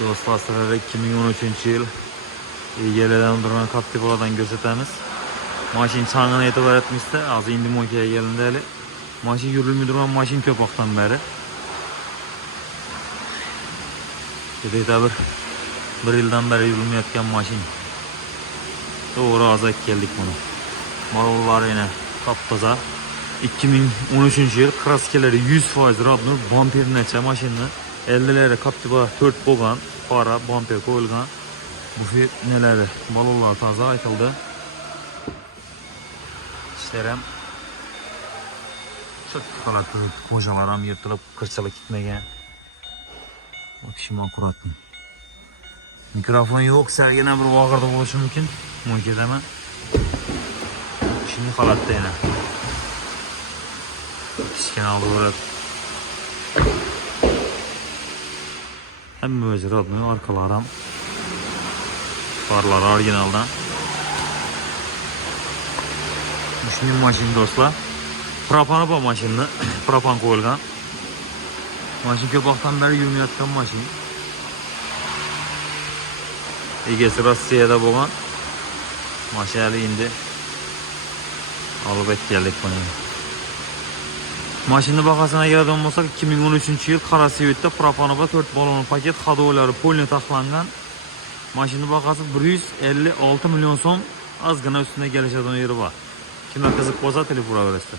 Dostlar sırada 2013 yıl Yeleden duran Captiva'dan gösterimiz. Maşin çangını etibar etmişse az indi mokiye gelindi eli. Maşin yürülmü duran maşin köpaktan beri. Dedi bir yıldan beri yürülmeyotgan maşin. Doğru azak geldik bunu. Marollar yine kaptaza. 2013 yıl kraskeleri 100% Radnur bumper neçe maşinni. Eldileri Captiva 4 boğan, para bumper koyulgan. Bu neleri? Balonlar taze aytıldı. İşlerim çok kalatlı, kocalarım yırtılıp kırçalık gitmegen. Bakışım akurattım. Mikrofon yok, sergine bir vağırda oluşu mümkün. Mümkün hemen. Şimdi kalattı yine. Pişken aldı olarak. Hem böyle radmıyor, arkalarım. Farlar orijinaldan. Şimdi maşin dostlar. Propanı bu maşinni. Propan koyulgan. Maşin köpaktan beri yürümeyotgan maşin. Egesi Rossiyada bo'lgan. Maşinali indi. Alıp geldik bunu. Maşinni bahasına geladigan bo'lsak 2013 yıl qora svetda propanova 4 balon paket xadovalari polni taxlangan. Maşinni bahası 156 milyon so'm, ozgina üstüne kelishadigan yeri bor. Kimlar qiziq bo'lsa telefon uraverasizlar.